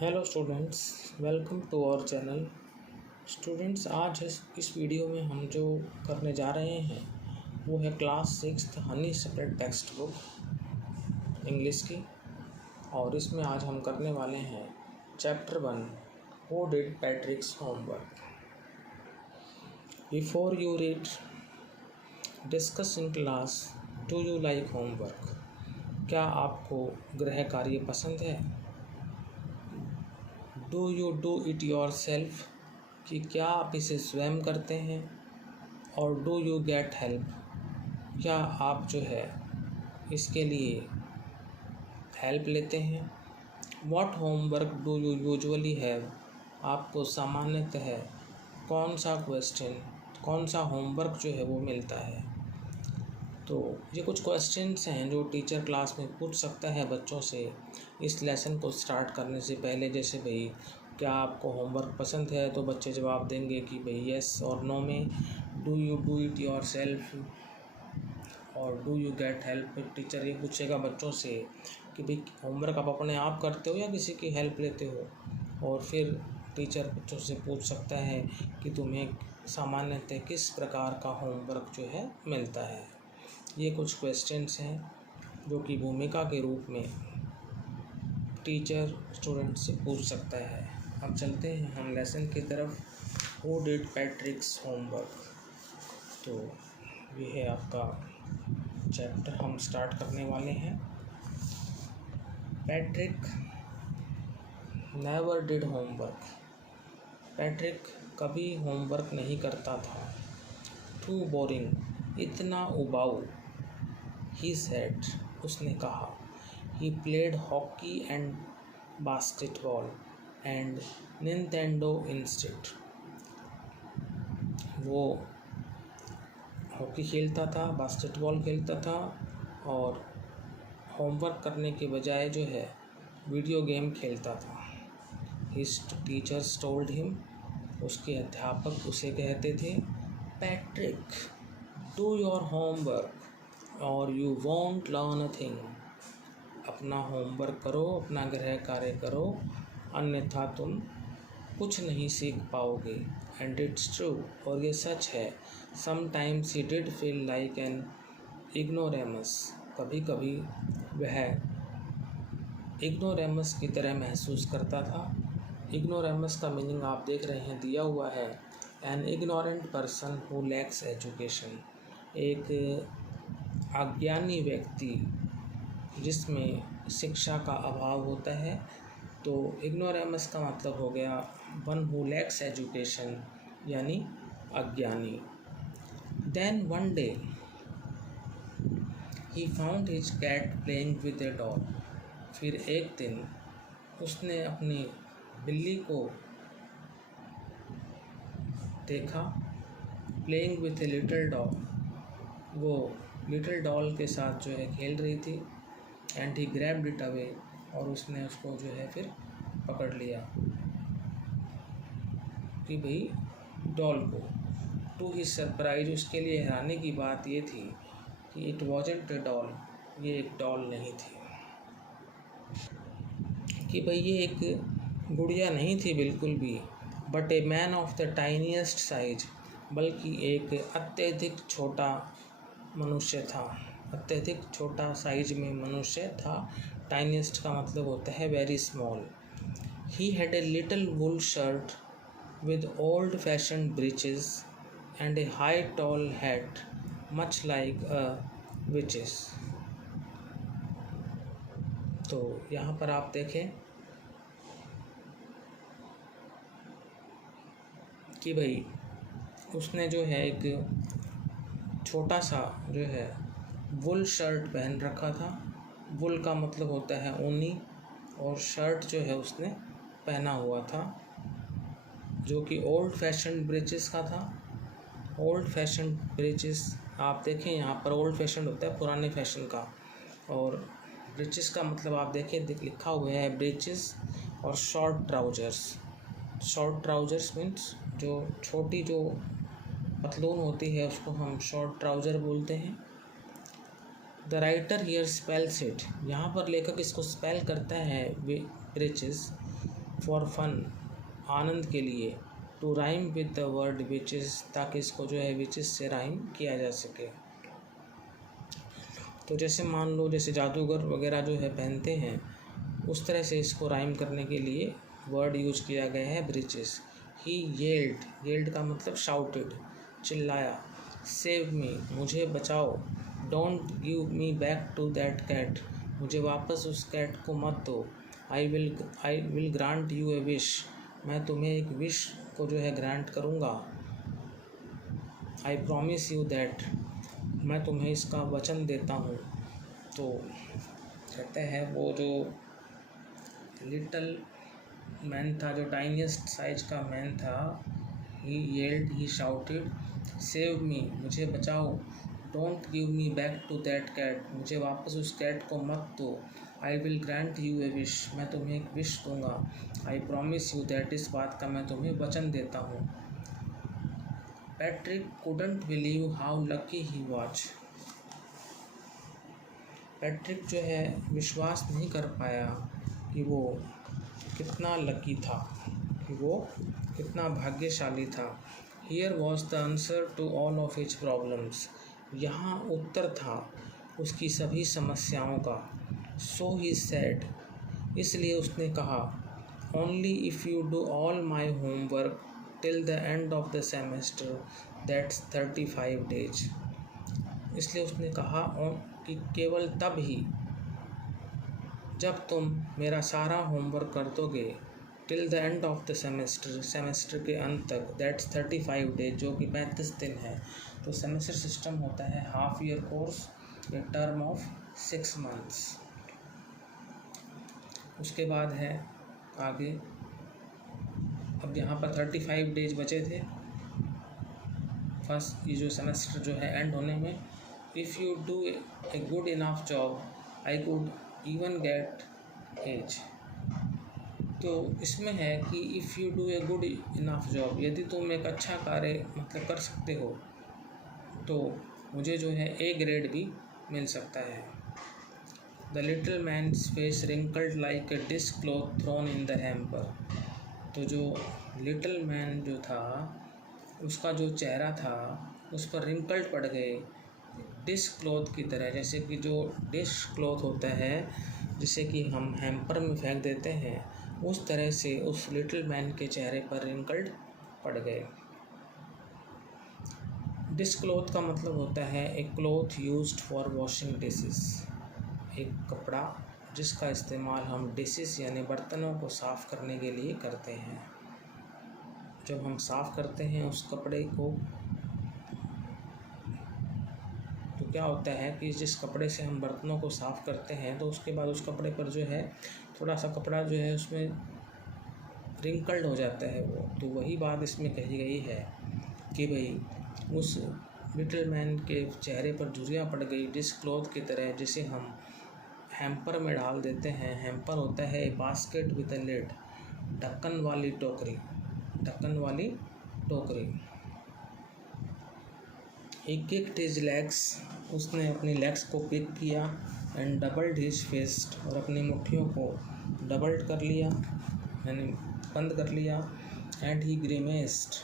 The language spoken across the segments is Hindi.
Hello students, welcome to our channel. Students, आज इस वीडियो में हम जो करने जा रहे हैं वो है class 6 Honey separate text book English की। और इसमें आज हम करने वाले हैं chapter 1 who did पैट्रिक्स homework. Before you read, discuss in class, do you like homework. क्या आपको गृह कार्य पसंद है? Do you do it your self, कि क्या आप इसे स्वयं करते हैं? और डू यू गेट हेल्प, क्या आप जो है इसके लिए हेल्प लेते हैं? What homework do you usually have, आपको सामान्यतः कौन सा होमवर्क जो है वो मिलता है। तो ये कुछ क्वेश्चंस हैं जो टीचर क्लास में पूछ सकता है बच्चों से इस लेसन को स्टार्ट करने से पहले। जैसे भाई, क्या आपको होमवर्क पसंद है? तो बच्चे जवाब देंगे कि भाई यस और नो में। Do you do it yourself और do you get help. Teacher ये पूछेगा बच्चों से कि भाई होमवर्क आप अपने आप करते हो या किसी की हेल्प लेते हो। और फिर टीचर बच्चों से पूछ सकता है कि तुम्हें सामान्यतः किस प्रकार का होमवर्क जो है मिलता है। ये कुछ क्वेश्चंस हैं जो कि भूमिका के रूप में टीचर स्टूडेंट से पूछ सकता है। अब चलते हैं हम लेसन की तरफ। Who did पैट्रिक्स homework. तो ये है आपका चैप्टर, हम स्टार्ट करने वाले हैं। Patrick never did homework. Patrick कभी होमवर्क नहीं करता था। टू बोरिंग, इतना उबाऊ। ही सेड, उसने कहा। He played hockey and basketball and Nintendo instead. वो हॉकी खेलता था, बास्केटबॉल खेलता था और होमवर्क करने के बजाय जो है वीडियो गेम खेलता था। हिज टीचर्स टोल्ड हिम, उसके अध्यापक उसे कहते थे, पैट्रिक डू योर होमवर्क और you want learn a thing. अपना होमवर्क करो, अपना गृह कार्य करो, अन्यथा तुम कुछ नहीं सीख पाओगे। एंड इट्स ट्रू, और ये सच है। Sometimes he did feel like an ignoramus, कभी कभी वह इग्नोरेमस की तरह महसूस करता था। इग्नोरेमस का मीनिंग आप देख रहे हैं, दिया हुआ है। An ignorant person who lakhs education, एक अज्ञानी व्यक्ति जिसमें शिक्षा का अभाव होता है। तो इग्नोरेमस का मतलब हो गया वन हु लैक्स एजुकेशन, यानी अज्ञानी। Then one day he found his cat playing with a doll. फिर एक दिन उसने अपनी बिल्ली को देखा, playing with a little doll, वो लिटिल डॉल के साथ जो है खेल रही थी। And he grabbed it away, और उसने उसको जो है फिर पकड़ लिया कि भाई डॉल को। टू हिज सरप्राइज, उसके लिए हैरानी की बात ये थी कि इट वॉजंट ए डॉल, ये एक डॉल नहीं थी। कि भाई ये एक गुड़िया नहीं थी बिल्कुल भी, but a man of the tiniest size, बल्कि एक अत्यधिक छोटा मनुष्य था। अत्यधिक छोटा साइज में मनुष्य था। टाइनीएस्ट का मतलब होता है very small. He had a little wool shirt with old fashioned breeches and a high tall hat much like a witches. तो यहाँ पर आप देखें कि भाई उसने जो है एक छोटा सा जो है वुल शर्ट पहन रखा था। वुल का मतलब होता है ऊनी, और शर्ट जो है उसने पहना हुआ था जो कि ओल्ड फैशन ब्रीचेस का था। ओल्ड फैशन ब्रीचेस आप देखें, यहाँ पर ओल्ड फैशन होता है पुराने फैशन का, और ब्रीचेस का मतलब आप देखें लिखा हुआ है ब्रीचेस। और short trousers, short trousers means जो छोटी जो पतलून होती है उसको हम शॉर्ट ट्राउज़र बोलते हैं। The writer here spells it, यहाँ पर लेखक इसको स्पेल करता है ब्रीचेस फॉर फन, आनंद के लिए, to rhyme with the word witches, ताकि इसको जो है विचेस से राइम किया जा सके। तो जैसे मान लो जैसे जादूगर वगैरह जो है पहनते हैं, उस तरह से इसको राइम करने के लिए वर्ड यूज किया गया है ब्रिचेस। ही येल्ड, येल्ड का मतलब शाउटेड, चिल्लाया। सेव मी, मुझे बचाओ। Don't give me back to that cat, मुझे वापस उस कैट को मत दो। I will grant you a wish, मैं तुम्हें एक विश को जो है ग्रांट करूँगा। आई प्रॉमिस यू दैट, मैं तुम्हें इसका वचन देता हूँ। तो कहते हैं वो जो लिटल मैन था, जो टाइनिएस्ट साइज का मैन था, he yelled, he shouted, save me, मुझे बचाओ। Don't give me back to that cat, मुझे वापस उस कैट को मत दो। I will grant you a wish, मैं तुम्हें एक विश दूंगा। आई प्रॉमिस यू दैट, इस बात का मैं तुम्हें वचन देता हूँ। Patrick couldn't believe how lucky he was, Patrick जो है विश्वास नहीं कर पाया कि वो कितना लकी था, कि वो कितना भाग्यशाली था। Here was the answer to all of his problems, यहाँ उत्तर था उसकी सभी समस्याओं का। So he said, इसलिए उसने कहा, only if you do all my homework till the end of the semester, that's 35 days, इसलिए उसने कहा कि केवल तब ही जब तुम मेरा सारा होमवर्क कर दोगे, till the end of the semester, semester के अंत तक, दैट्स 35 डेज, जो कि 35 दिन है। तो सेमेस्टर सिस्टम होता है हाफ ईयर कोर्स, या टर्म ऑफ 6 मंथ्स। उसके बाद है आगे, अब यहाँ पर 35 डेज बचे थे फर्स्ट ये जो सेमेस्टर जो है एंड होने में। If you do a good enough job, I could even get A. तो इसमें है कि if you do a good enough job, यदि तुम एक अच्छा कार्य मतलब कर सकते हो तो मुझे जो है ए ग्रेड भी मिल सकता है। The little man's face wrinkled like a dish cloth thrown in the hamper. तो जो लिटिल मैन जो था उसका जो चेहरा था उस पर रिंकल्ड पड़ गए डिस्क क्लॉथ की तरह, जैसे कि जो डिस्क क्लॉथ होता है जिसे कि हम हैम्पर में फेंक देते हैं, उस तरह से उस लिटिल मैन के चेहरे पर रिंकल्ड पड़ गए। डिस्क क्लॉथ का मतलब होता है a cloth used for washing dishes, एक कपड़ा जिसका इस्तेमाल हम डिशेस यानी बर्तनों को साफ़ करने के लिए करते हैं। जब हम साफ़ करते हैं उस कपड़े को, तो क्या होता है कि जिस कपड़े से हम बर्तनों को साफ़ करते हैं तो उसके बाद उस कपड़े पर जो है थोड़ा सा कपड़ा जो है उसमें रिंकल्ड हो जाता है वो। तो वही बात इसमें कही गई है कि भाई उस लिटिल मैन के चेहरे पर झुर्रियाँ पड़ गई डिस्क क्लॉथ की तरह, जिसे हम हैम्पर में डाल देते हैं। हैम्पर होता है बास्केट विद अ लिड, ढक्कन वाली टोकरी, ढक्कन वाली टोकरी। ही किक्ड हिज लेग्स, उसने अपनी लेग्स को किक किया। एंड डबल्ड हिज फिस्ट, और अपनी मुट्ठियों को डबल्ड कर लिया यानी बंद कर लिया। एंड ही ग्रीमेस्ड,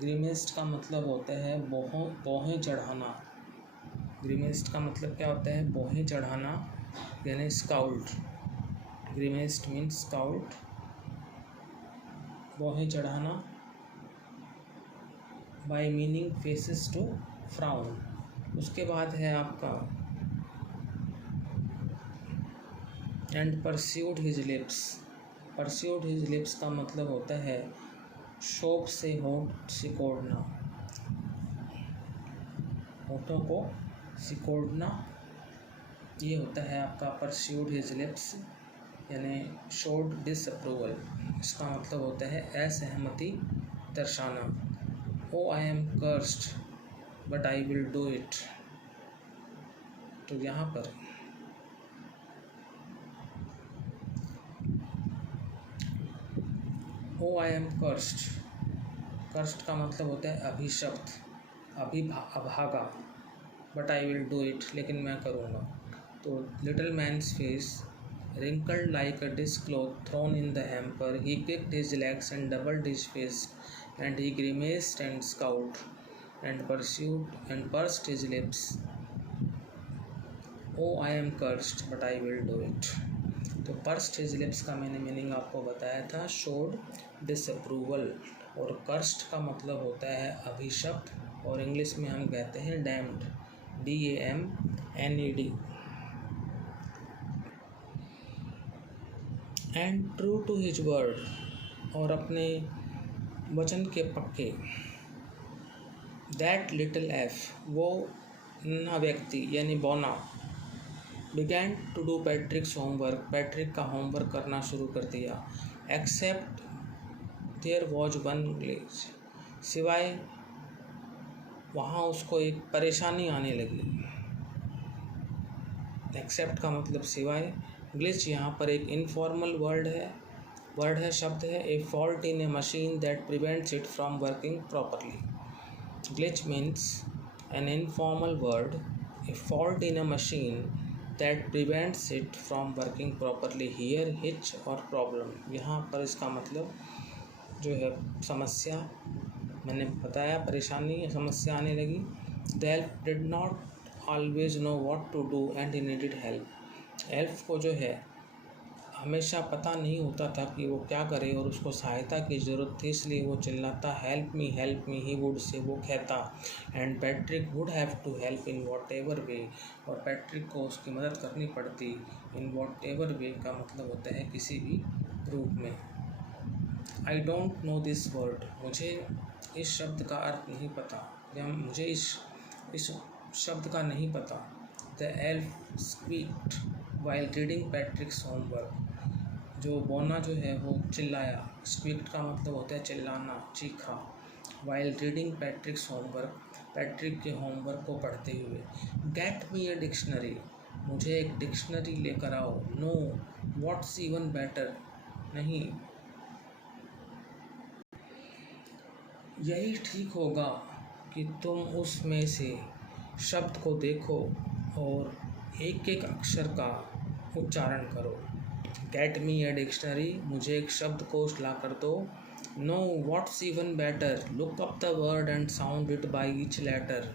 ग्रीमेस्ड का मतलब होता है बोहें चढ़ाना। ग्रीमेस्ड का मतलब क्या होता है? बोहें चढ़ाना यानी स्काउल्ड। ग्रीमेस्ड मीन्स स्काउल्ड, बोहें चढ़ाना। By meaning faces to frown. उसके बाद है आपका and pursued his lips. Pursued his lips का मतलब होता है शोक से होंठ सिकोड़ना, होठों को सिकोड़ना, ये होता है आपका परस्यूड हिज लिप्स यानी शोड डिसअप्रूवल। इसका मतलब होता है असहमति दर्शाना। Oh I am cursed but I will do it. तो यहाँ पर oh I am cursed, cursed का मतलब होता है अभिशप्त, अभागा। But I will do it, लेकिन मैं करूँगा। तो little man's face wrinkled like a dishcloth thrown in the hamper. He kicked his legs and doubled his fist, and he grimaced and scowled and pursed his lips. Oh, I am cursed, but I will do it. तो पर्स्ट हिज लिप्स का मैंने मीनिंग आपको बताया था, शोड डिसअप्रूवल, और कर्स्ट का मतलब होता है अभिशप्त, और इंग्लिश में हम कहते हैं damned, DAMNED। And true to his word, और अपने वचन के पक्के। दैट लिटिल एफ, वो नन्हा व्यक्ति यानी बोना, began to do Patrick's homework, Patrick का होमवर्क करना शुरू कर दिया। Except there was one glitch, सिवाय वहाँ उसको एक परेशानी आने लगी। एक्सेप्ट का मतलब सिवाय, ग्लिच यहाँ पर एक इनफॉर्मल वर्ड है, शब्द है। ए fault in A machine that prevents it from working properly. Glitch means an informal word, A fault in a machine that prevents it from working properly। Here hitch और problem, यहाँ पर इसका मतलब जो है समस्या, मैंने बताया परेशानी या समस्या आने लगी। The elf did not always know what to do and he needed help। Elf को जो है हमेशा पता नहीं होता था कि वो क्या करे और उसको सहायता की ज़रूरत थी, इसलिए वो चिल्लाता help me he would say, वो कहता। And Patrick would have to help in whatever way, और पैट्रिक को उसकी मदद करनी पड़ती। इन वॉट एवर वे का मतलब होता है किसी भी रूप में। I don't know this word, मुझे इस शब्द का अर्थ नहीं पता, या मुझे इस शब्द का नहीं पता। The elf squeaked while reading Patrick's homework, जो बोना जो है वो चिल्लाया। स्क्वीक्ड का मतलब होता है चिल्लाना, चीखा। While reading Patrick's homework, Patrick के होमवर्क को पढ़ते हुए। गेट मी ए डिक्शनरी, मुझे एक डिक्शनरी लेकर आओ। नो, व्हाट्स इवन बेटर, नहीं, यही ठीक होगा कि तुम उसमें से शब्द को देखो और एक एक अक्षर का उच्चारण करो। गेट मी ए डिक्शनरी, मुझे एक शब्दकोश ला कर दो। No, what's even better, look up the word and sound it by each letter.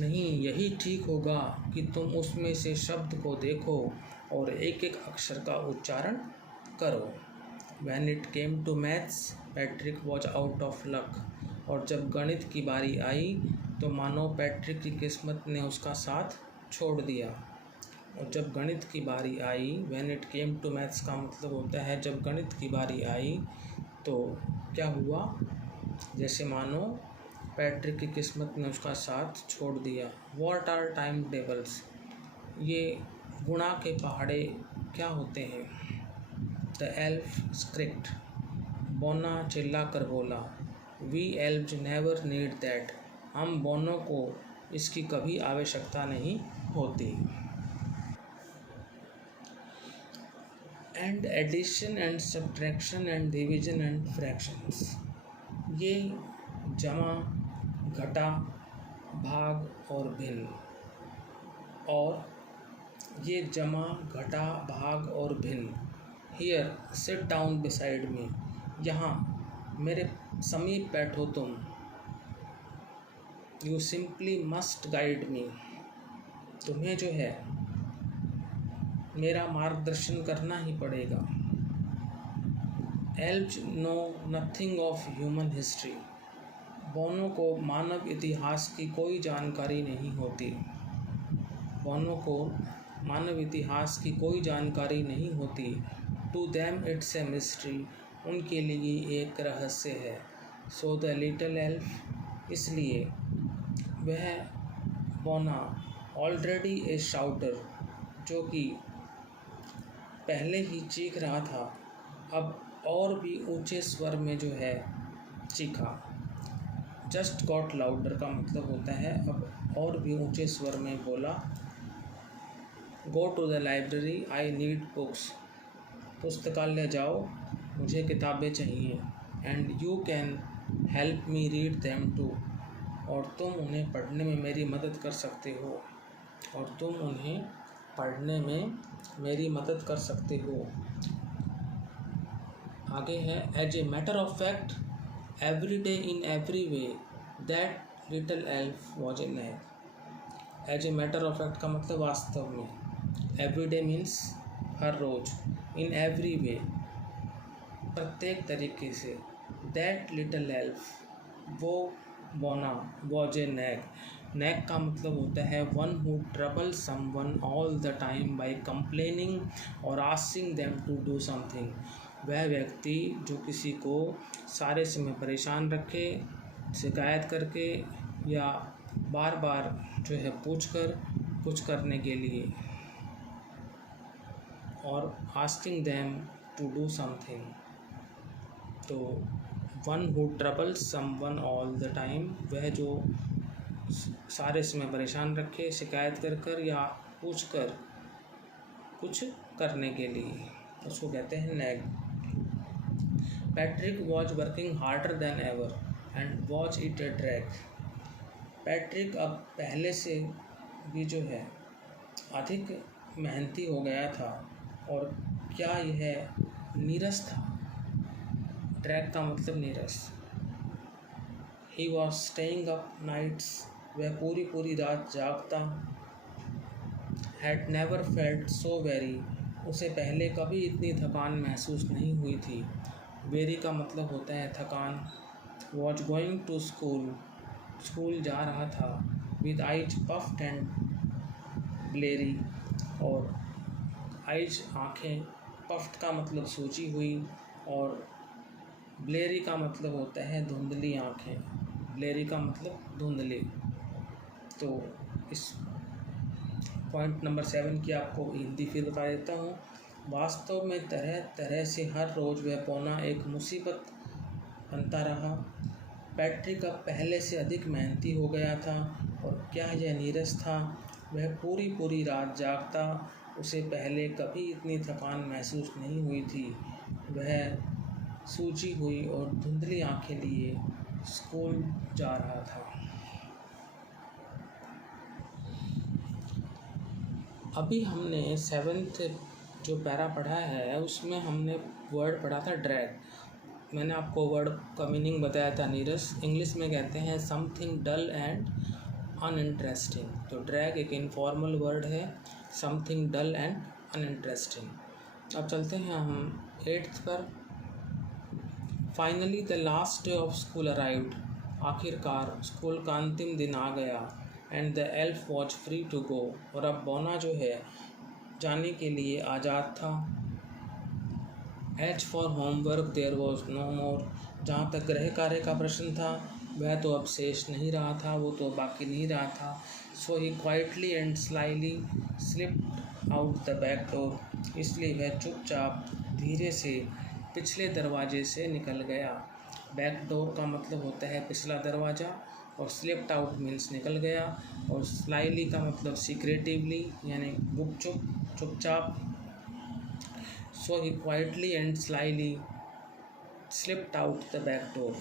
नहीं, यही ठीक होगा कि तुम उसमें से शब्द को देखो और एक एक अक्षर का उच्चारण करो। When it came to maths, Patrick was out of luck, और जब गणित की बारी आई तो मानो पैट्रिक की किस्मत ने उसका साथ छोड़ दिया। और जब गणित की बारी आई, when it came to maths का मतलब होता है जब गणित की बारी आई तो क्या हुआ, जैसे मानो पैट्रिक की किस्मत ने उसका साथ छोड़ दिया। व्हाट आर टाइम टेबल्स, ये गुणा के पहाड़े क्या होते हैं। द एल्फ स्क्रिक्ट, बोना चिल्ला कर बोला। We elves never need that, हम बोनों को इसकी कभी आवश्यकता नहीं होती। And addition and subtraction and division and fractions, ये जमा, घटा, भाग और भिन्न, और ये जमा, घटा, भाग और भिन्न। Here sit down beside me, यहाँ मेरे समीप बैठो तुम। You simply must guide me, तुम्हें जो है मेरा मार्गदर्शन करना ही पड़ेगा। Elves know nothing of human history, बोनों को मानव इतिहास की कोई जानकारी नहीं होती। बोनों को मानव इतिहास की कोई जानकारी नहीं होती। To them it's a mystery, उनके लिए एक रहस्य है। सो द लिटिल एल्फ, इसलिए वह बोना, ऑलरेडी ए शाउटर, जो कि पहले ही चीख रहा था, अब और भी ऊंचे स्वर में जो है चीखा। जस्ट गॉट लाउडर का मतलब होता है अब और भी ऊंचे स्वर में बोला। Go to the library, I need books, पुस्तकालय जाओ, मुझे किताबें चाहिए। And you can help me read them too, और तुम उन्हें पढ़ने में मेरी मदद कर सकते हो। मेरी मदद कर सकते हो। आगे है as a matter of fact every day in every way that little elf was a nag. As a matter of fact का मतलब वास्तव में, एवरी डे मीन्स हर रोज, इन एवरी वे प्रत्येक तरीके से, दैट लिटिल एल्फ वो बौना, वॉज ए नैग। नैग का मतलब होता है one who trouble someone all the time by complaining और asking them to do something. वह व्यक्ति जो किसी को सारे समय परेशान रखे, शिकायत करके या बार बार जो है पूछ कर कुछ करने के लिए, और asking them to do something. तो one who troubles someone all the time, वह जो सारे समय परेशान रखे, शिकायत कर कर या पूछ कर कुछ करने के लिए, उसको कहते हैं nag. Patrick was working harder than ever and was it A drag. Patrick अब पहले से भी जो है अधिक मेहनती हो गया था, और क्या यह नीरस था। ड्रैग का मतलब नीरस। He was staying up nights, वह पूरी पूरी रात जागता। Had never felt so very, उसे पहले कभी इतनी थकान महसूस नहीं हुई थी। वेरी का मतलब होता है थकान। Was going to school, school जा रहा था। With eyes puffed and bleary, और आइज आँखें, पफ्ड का मतलब सोची हुई, और ब्लेरी का मतलब होता है धुंधली आँखें। ब्लेरी का मतलब धुंधली। तो इस पॉइंट नंबर 7 की आपको हिंदी फिर बता देता हूँ। वास्तव में तरह तरह से हर रोज़ वह पौना एक मुसीबत बनता रहा। पैट्रिक अब पहले से अधिक मेहनती हो गया था, और क्या यह नीरस था। वह पूरी पूरी रात जागता, उसे पहले कभी इतनी थकान महसूस नहीं हुई थी। वह सूजी हुई और धुंधली आंखें लिए स्कूल जा रहा था। अभी हमने 7th जो पैरा पढ़ा है उसमें हमने वर्ड पढ़ा था ड्रैग। मैंने आपको वर्ड का मीनिंग बताया था नीरस। इंग्लिश में कहते हैं समथिंग डल एंड अनइंटरेस्टिंग। तो ड्रैग एक इनफॉर्मल वर्ड है, समथिंग डल एंड अनइंटरेस्टिंग। अब चलते हैं हम 8th पर। Finally the last day of school arrived, आखिरकार स्कूल का अंतिम दिन आ गया। And the elf was free to go, और अब बौना जो है जाने के लिए आज़ाद था। As for homework there was no more, जहाँ तक गृह कार्य का प्रश्न था वह तो अब शेष नहीं रहा था, वो तो बाकी नहीं रहा था। So he quietly and slyly slipped out the back door, इसलिए वह चुपचाप धीरे से पिछले दरवाजे से निकल गया। बैक डोर का मतलब होता है पिछला दरवाज़ा, और स्लिप्ड आउट मीन्स निकल गया, और स्लाइली का मतलब सीक्रेटिवली यानी गुपचुप, चुपचाप। So he quietly and slyly slipped out the back door.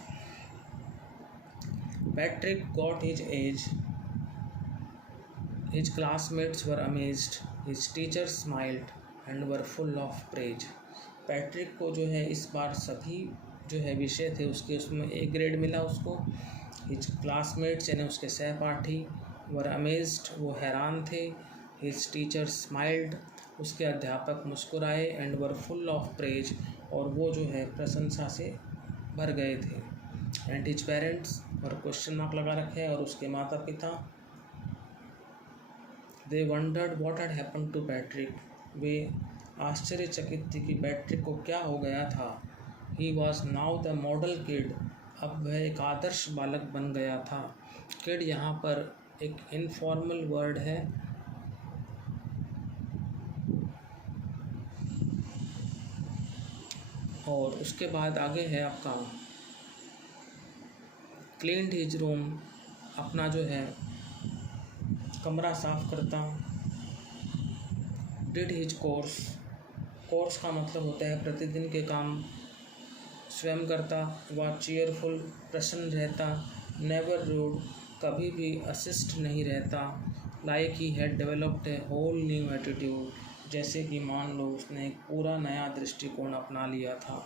Patrick got his age. His classmates were amazed. His teachers smiled and were full of praise. Patrick को जो है इस बार सभी जो है विषय थे उसके उसमें A ग्रेड मिला उसको। His classmates यानी उसके सहपाठी were amazed, वो हैरान थे। His teachers smiled, उसके अध्यापक मुस्कुराए। And were full of praise, और वो जो है प्रशंसा से भर गए थे। एंड हिज पेरेंट्स, और क्वेश्चन मार्क लगा रखे हैं, और उसके माता पिता। They wondered what had happened to Patrick, वे आश्चर्यचकित थी कि पैट्रिक को क्या हो गया था। He was now the model kid, अब वह एक आदर्श बालक बन गया था। किड यहाँ पर एक इनफॉर्मल वर्ड है। और उसके बाद आगे है आपका क्लीन्ड हिज रूम, अपना जो है कमरा साफ करता। डिड हिज कोर्स, कोर्स का मतलब होता है प्रतिदिन के काम स्वयं करता। वह चीयरफुल, प्रसन्न रहता। नेवर रूड, कभी भी असिस्ट नहीं रहता। Like he had developed a whole new attitude, जैसे कि मान लो उसने एक पूरा नया दृष्टिकोण अपना लिया था।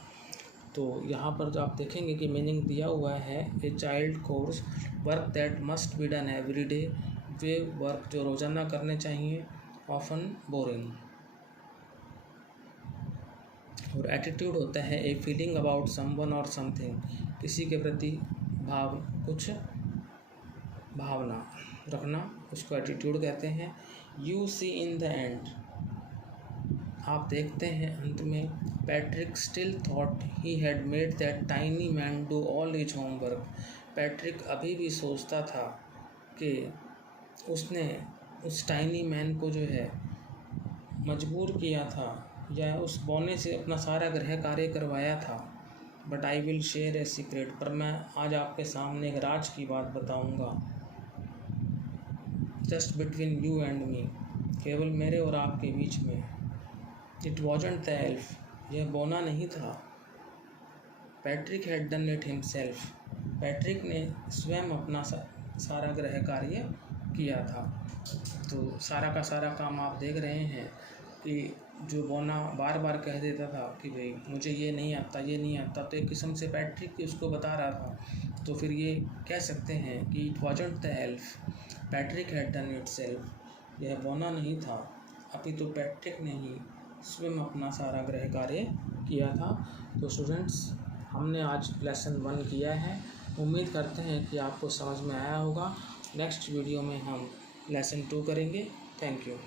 तो यहाँ पर जो आप देखेंगे कि मीनिंग दिया हुआ है, a child course work that must be done every day, way work जो रोज़ाना करने चाहिए, ऑफन बोरिंग। और एटीट्यूड होता है ए फीलिंग अबाउट समवन और समथिंग, किसी के प्रति कुछ भावना रखना, उसको एटीट्यूड कहते हैं। You see in the end, आप देखते हैं अंत में, Patrick still thought he had made that tiny man do all his homework. Patrick अभी भी सोचता था कि उसने उस टाइनी मैन को जो है मजबूर किया था या उस बौने से अपना सारा गृह कार्य करवाया था। But I will share a secret, पर मैं आज आपके सामने एक राज की बात बताऊंगा। Just between you and me, केवल मेरे और आपके बीच में। इट वॉजंट द एल्फ, यह बौना नहीं था। Patrick had done it himself, Patrick ने स्वयं अपना सारा गृह कार्य किया था। तो सारा का सारा काम आप देख रहे हैं कि जो बौना बार बार कह देता था कि भाई मुझे ये नहीं आता, ये नहीं आता, तो एक किस्म से पैट्रिक भी उसको बता रहा था। तो फिर ये कह सकते हैं कि it wasn't the elf, Patrick had done it self, यह बौना नहीं था, अभी तो पैट्रिक ने ही स्वयं अपना सारा गृह कार्य किया था। तो स्टूडेंट्स, हमने आज लेसन 1 किया है। उम्मीद करते हैं कि आपको समझ में आया होगा। नेक्स्ट वीडियो में हम लेसन 2 करेंगे। Thank you.